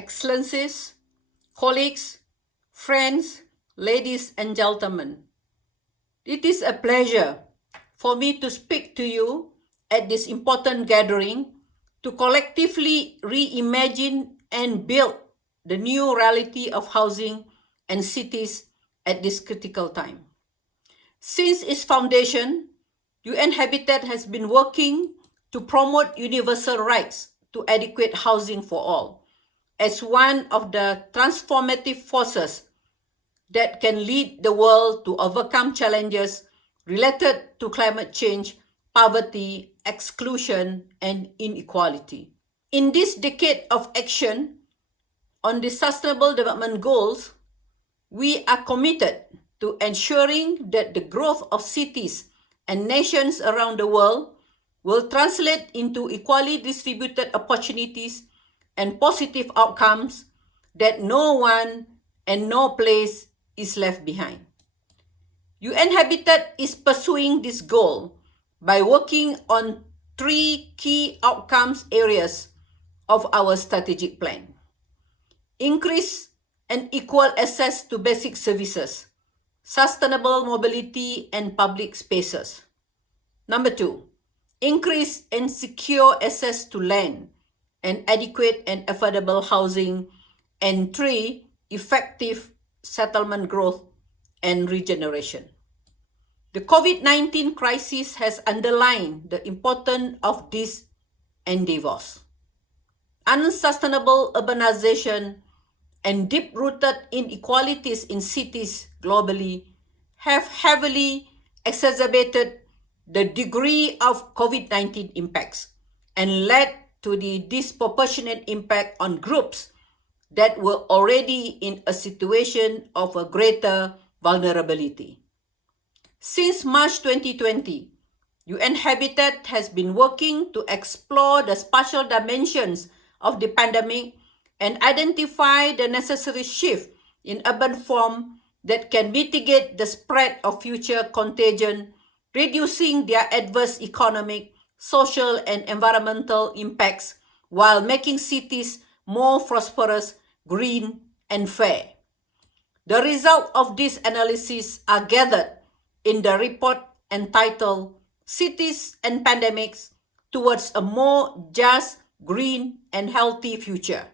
Excellencies, colleagues, friends, ladies and gentlemen, it is a pleasure for me to speak to you at this important gathering to collectively reimagine and build the new reality of housing and cities at this critical time. Since its foundation, UN Habitat has been working to promote universal rights to adequate housing for all as one of the transformative forces that can lead the world to overcome challenges related to climate change, poverty, exclusion, and inequality. In this decade of action on the Sustainable Development Goals, we are committed to ensuring that the growth of cities and nations around the world will translate into equally distributed opportunities and positive outcomes that no one and no place is left behind. UN Habitat is pursuing this goal by working on 3 key outcomes areas of our strategic plan. Increase and equal access to basic services, sustainable mobility and public spaces. Number 2, increase and secure access to land and adequate and affordable housing. And 3, effective settlement growth and regeneration. The COVID-19 crisis has underlined the importance of these endeavors. Unsustainable urbanization and deep-rooted inequalities in cities globally have heavily exacerbated the degree of COVID-19 impacts and led to the disproportionate impact on groups that were already in a situation of a greater vulnerability. Since March 2020, UN Habitat has been working to explore the spatial dimensions of the pandemic and identify the necessary shift in urban form that can mitigate the spread of future contagion, reducing their adverse economic, social, and environmental impacts while making cities more prosperous, green, and fair. The results of this analysis are gathered in the report entitled Cities and Pandemics Towards a More Just, Green, and Healthy Future.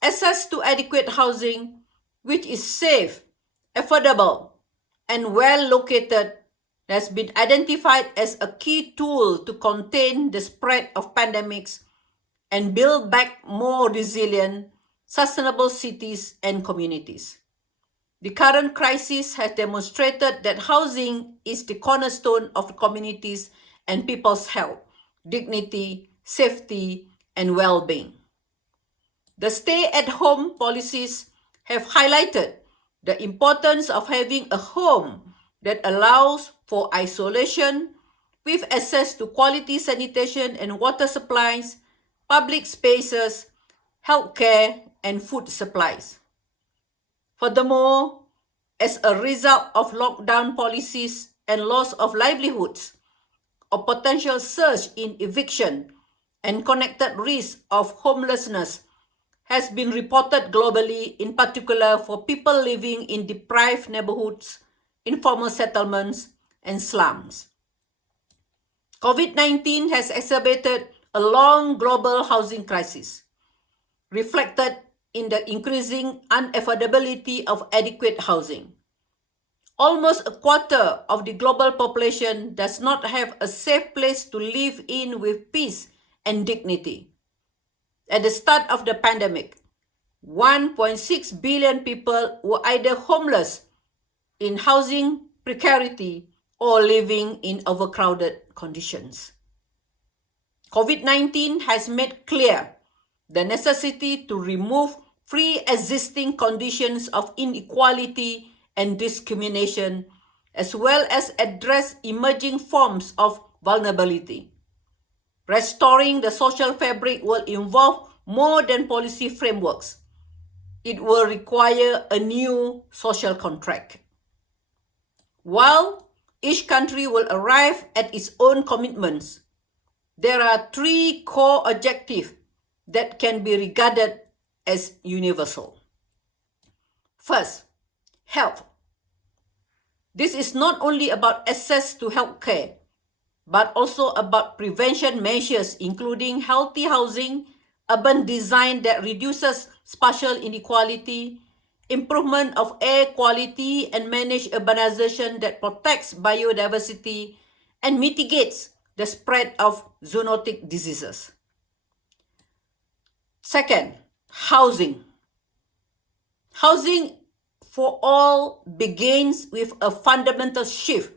Access to adequate housing, which is safe, affordable, and well located, has been identified as a key tool to contain the spread of pandemics and build back more resilient, sustainable cities and communities. The current crisis has demonstrated that housing is the cornerstone of communities and people's health, dignity, safety, and well-being. The stay-at-home policies have highlighted the importance of having a home that allows for isolation with access to quality sanitation and water supplies, public spaces, healthcare, and food supplies. Furthermore, as a result of lockdown policies and loss of livelihoods, a potential surge in eviction and connected risk of homelessness has been reported globally, in particular for people living in deprived neighborhoods, informal settlements, and slums. COVID-19 has exacerbated a long global housing crisis, reflected in the increasing unaffordability of adequate housing. Almost a quarter of the global population does not have a safe place to live in with peace and dignity. At the start of the pandemic, 1.6 billion people were either homeless, in housing precarity, or living in overcrowded conditions. COVID-19 has made clear the necessity to remove pre-existing conditions of inequality and discrimination, as well as address emerging forms of vulnerability. Restoring the social fabric will involve more than policy frameworks. It will require a new social contract. While each country will arrive at its own commitments, there are 3 core objectives that can be regarded as universal. First, health. This is not only about access to healthcare, but also about prevention measures including healthy housing, urban design that reduces spatial inequality, improvement of air quality and managed urbanization that protects biodiversity and mitigates the spread of zoonotic diseases. Second, housing. Housing for all begins with a fundamental shift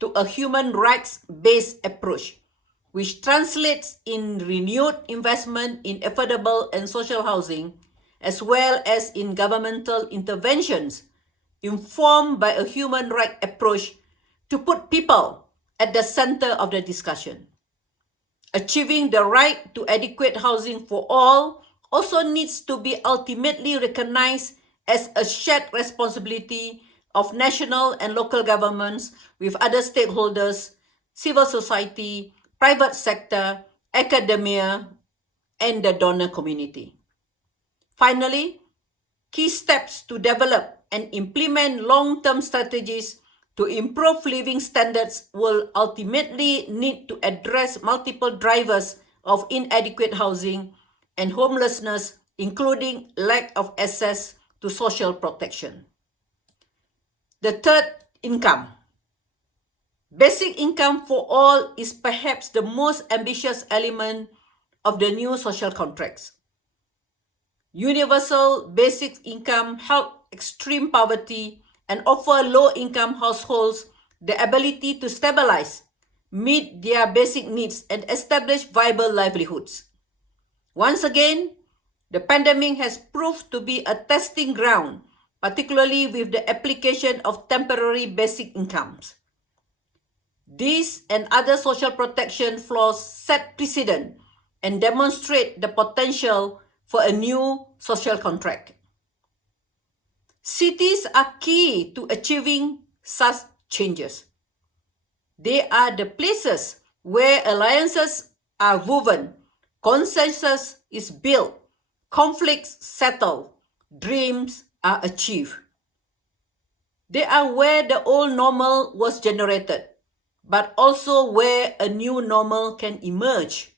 to a human rights-based approach, which translates in renewed investment in affordable and social housing, as well as in governmental interventions informed by a human rights approach to put people at the center of the discussion. Achieving the right to adequate housing for all also needs to be ultimately recognized as a shared responsibility of national and local governments with other stakeholders, civil society, private sector, academia, and the donor community. Finally, key steps to develop and implement long-term strategies to improve living standards will ultimately need to address multiple drivers of inadequate housing and homelessness, including lack of access to social protection. The third, income. Basic income for all is perhaps the most ambitious element of the new social contracts. Universal basic income help extreme poverty and offer low-income households the ability to stabilize, meet their basic needs, and establish viable livelihoods. Once again, the pandemic has proved to be a testing ground, particularly with the application of temporary basic incomes. These and other social protection flaws set precedent and demonstrate the potential for a new social contract. Cities are key to achieving such changes. They are the places where alliances are woven, consensus is built, conflicts settle, dreams are achieved. They are where the old normal was generated, but also where a new normal can emerge.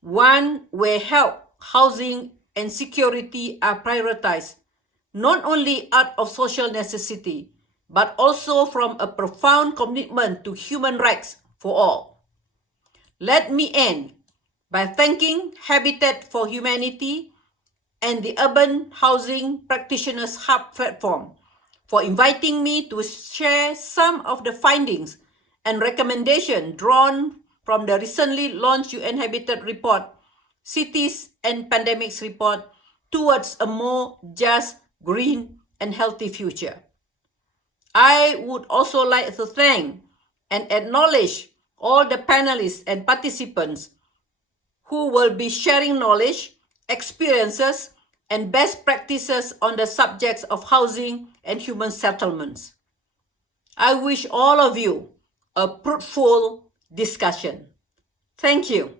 One where health, housing, and security are prioritized, not only out of social necessity, but also from a profound commitment to human rights for all. Let me end by thanking Habitat for Humanity and the Urban Housing Practitioners Hub platform for inviting me to share some of the findings and recommendations drawn from the recently launched UN Habitat Report, Cities and Pandemics Report, towards a more just, green, and healthy future. I would also like to thank and acknowledge all the panelists and participants who will be sharing knowledge, experiences, and best practices on the subjects of housing and human settlements. I wish all of you a fruitful discussion. Thank you.